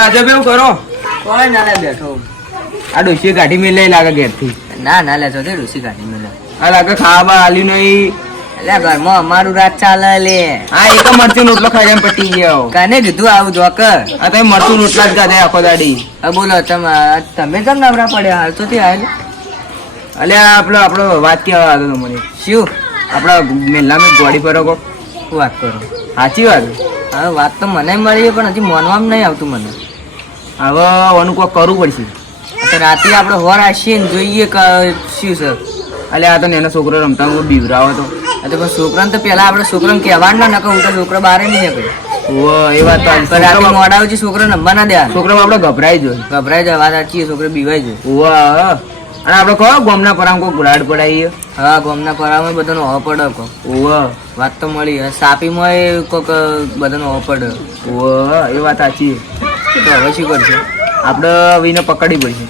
આજે બેવું કરો કોઈ ના લે બેઠો. આ ડોશી કાઢી મેલે લાગે ઘેરથી. ના લે તો રૂસી કાઢી મેલે. આ લાગે ખાવા આલ્યું નહીં. એટલે ઘરમાં અમારું રાત ચાલે લે. હા એક મરચું રોટલો ખાઈ પટી ગયો. કાને કીધું આવું જોક? આ તમે મરચું રોટલા જ ગાધે આખો દાડી. હા બોલો તમે કેમ નવરા પડ્યા હાલ તો આવેલું? અલ્યા આપણો વાત કેવા આવ્યો મને શું આપડા મેલામાં ગોળી પર વાત કરો? સાચી વાત. હવે વાત તો મને મળી પણ હજી માનવામાં નહીં આવતું મને. હવે આનું કોઈ કરવું પડશે. તો રાતે આપણે હોર આવીએ ને જોઈએ કે શું છે. અલ્યા આ તો એનો છોકરો રમતા હું બીવરાવો તો. તો પણ છોકરાને તો પેલા આપણે છોકરાને કહેવાનું ના હું તો છોકરો બહાર નહીં નીકળે. એ વાત તો રાતે મોડા આવશે છોકરો નંબર ના દેવા. છોકરામાં આપણે ગભરાઈ જાય. ગભરાઈ જાય વાત સાચી. છોકરો બીવાઈ જાય. ઓવા અને આપણે કહો ગોમના પરામ કોઈ ગુલાડ પડાવીએ. હા ગોમના પરામાં બધાનો હો પડે કો. ઓવા વાત તો મળી. સાપીમાં કોક બધાનો હો પડે. ઓવા એ વાત સાચી. તો હવે શું કરશે? આપણે વિને પકડી પડશે.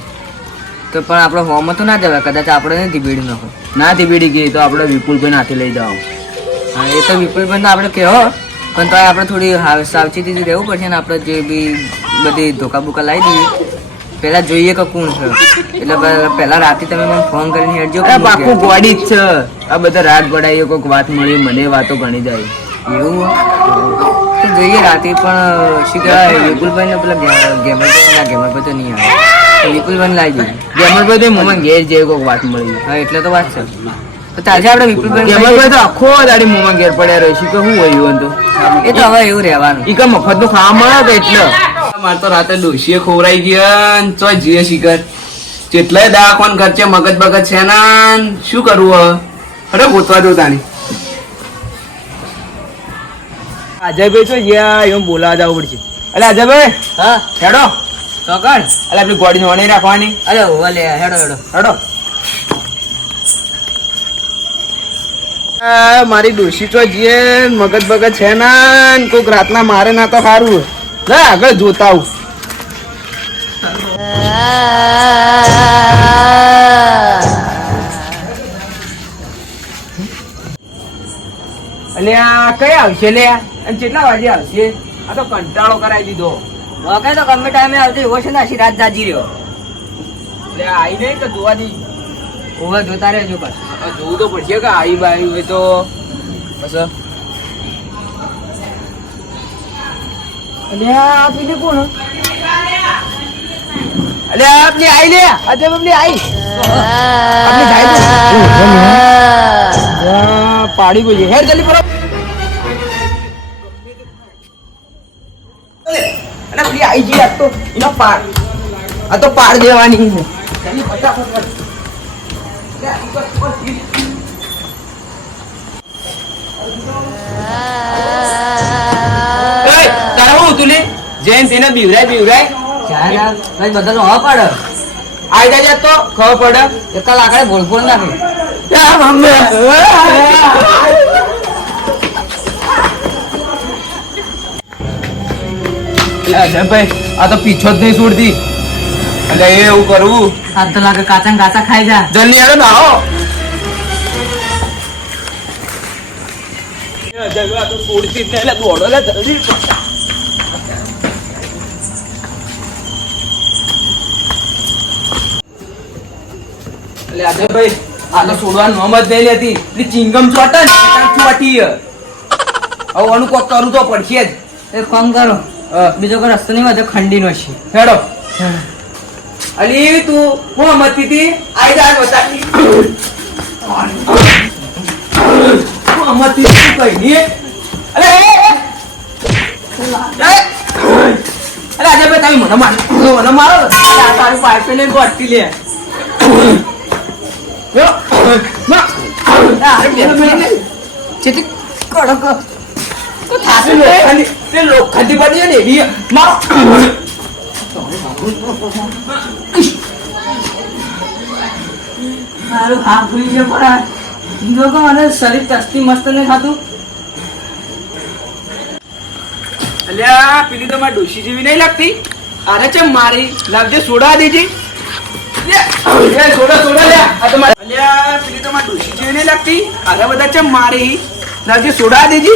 તો પણ આપણે હોમાં તો ના જવાય. કદાચ આપણે નથી ભીડી નાખો. ના થી બીડી ગઈ તો આપણે વિપુલભાઈ હાથે લઈ જાઓ. હા એ તો વિપુલભાઈ આપણે કહેવો પણ તો આપણે થોડી સાવચેતીથી રહેવું પડશે ને. આપણે જે બી બધી ધોકા બોકા લાવી દઈએ પેલા જોઈએ કે કોણ છે. એટલે પેલા રાતે તમે મને ફોન કરીને હેડજો. પાકું ગોડી જ છે. આ બધા રાત પડાવીએ કોઈક વાત મળી મને વાતો ગણી જાય એવું તો જોઈએ રાતે. પણ શું કહેવાય વિપુલભાઈ ને પેલા ગેમરભાઈ તો નહીં આવે. વિપુલભાઈ લાવી દઈએ. ગેમરભાઈ તો મોમાં ઘેર જાય કોઈક વાત મળી. હા એટલે તો વાત છે. તો તાજે આપણે વિપુલભાઈ ગેમરભાઈ તો આખો દાડી મોમાં ઘેર પડ્યા રહીશું કે શું હોય તો એ તો હવે એવું રહેવાનું. ઈ કા મફત નું ખાવા મળે તો એટલે મારે તો રાતે ડોશીએ ખોવરાઈ ગયા ચોય જીએ શિખર જેટલાય દાખવાન ખર્ચે મગજ બગજ છે ના શું કરવું હવે અરે ગોતવા દો તાણી. અજયભાઈ તો યા એમ બોલાવા જવું પડશે. અલે અજયભાઈ હા હેડો તો કર. અલે આપણી ગોડી વણી રાખવાની. અરે ઓલે હેડો હેડો હેડો. મારી ડોશી તો જીએ મગજ બગજ છે ના કોઈક રાતના મારે ના તો સારું. આગળ જોતા આવું. અલ્યા કઈ આવશે લે અને કેટલા વાગે આવશે? આ તો કંટાળો કરાવી દીધો. ઓકે તો ગમે ટાઈમે આવતી હોય છે ને આશી રાત જાજી રહ્યો. એટલે આઈ નહીં કે જોવા દી? ઓવા જોતા રહેજો બસ. જોવું તો પડશે કે આઈ બાઈ હોય તો બસ. અલ્યા પેલી કોણ? અલ્યા આપની આઈ લે અજય આપની આઈ આપની ભાઈ પાડી ગઈ હેર જલ્દી પર. અરે પેલી આઈ જી આ તો એનો પાડ આ તો પાડ દેવાની છે. જલ્દી ફટાફટ તારા હું તું લે જૈન તેને બીવરાય બધાનો હો પડે. આઈ જાય તો ખબર પડે. એક લાકડે ભોળ નાખે. ભાઈ આ તો પીછો જ નહીં છોડતી. એટલે એવું કરવું આ તો લાગે કાચા કાચા ખાઈ જા. જલ્દી હેડો ને આવો. છોડતી જ નહીં એટલે દોડો લે જલ્દી. એટલે અજયભાઈ આ તો છોડવાનું નામ જ નહીં લેતી. એટલે ચિંગમ ચોટે ને ચોટી. હવે આનું કોક કરવું તો પડશે જ. એક કામ કરો બીજો કોઈ રસ્તો નહીં વધે ખંડી નો છે. હેડો. અલી તું હું મતી હતી આઈ જાય બતાવી. હું મતી તું કઈ ની. અરે અરે અજયભાઈ તમે મને મારો તારી પાસે ને ગોઠતી લે. ચેતી કડક લોખંડી પડી ને એવી મારો. મારું હાથ ભૂલી ગયો પણ લોકો મને શરીર તસ્તી મસ્ત નહીં ખાતું. અલ્યા પેલી તો મારી ડોશી જેવી નહીં લાગતી. અરે ચમ મારી લાગજે સોડા દેજે. સોડા સોડા લે આ તો મારી. અલ્યા પેલી તો મારી ડોશી જેવી નહીં લાગતી. અરે બધા ચમ મારી લાગજે સોડા દેજે.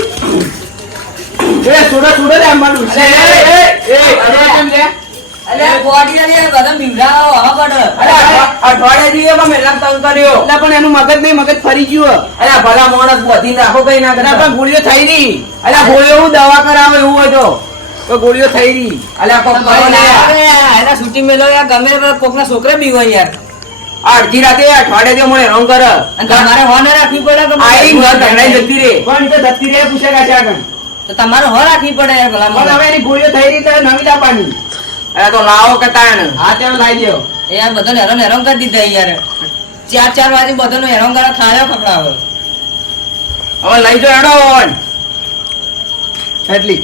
સોડા સોડા લે મારી ડોશી. એ અરે કેમ લે અરે બોડી લઈ બધા બીવડાવો હવા પડ. અઠવાડિયા જીવે પણ મેલા તંગ કર્યો. એટલે પણ એનું મગજ નહીં, મગજ ફરી ગયું. અલ્યા ભલા માણસ બોધીને રાખો કઈ ના એટલે કરતા. પણ ગોળીઓ થઈ રહી. અલ્યા ગોળીઓ હું દવા કરાવો એવું હોય તો ગોળીઓ થઈ રહી. અલ્યા કોક કરો ને યાર. એના છૂટી મેલો યાર ગમે તે કોકના છોકરા બી હોય યાર. આ અડધી રાતે અઠવાડિયા મને હેરાન કરે. અને તમારે હો ના રાખવી પડે કે આઈ ઘર ધરાઈ જતી રે. પણ તો ધરતી રે પૂછે કાશે આગળ. તો તમારે હો રાખવી પડે યાર ભલા પણ માણસ. હવે એની ગોળીઓ થઈ રહી તો નવી આપવાની. અલ્યા તો લાવો કે તાણ. હા ત્યાં લાવી દેવો. એ યાર બધાને હેરાન હેરાન કરી દીધા યાર. 4 વાગે બધાનો હેરાન કરે ખાયો ખવડાવે. હવે લઈ જો હેડો. એટલી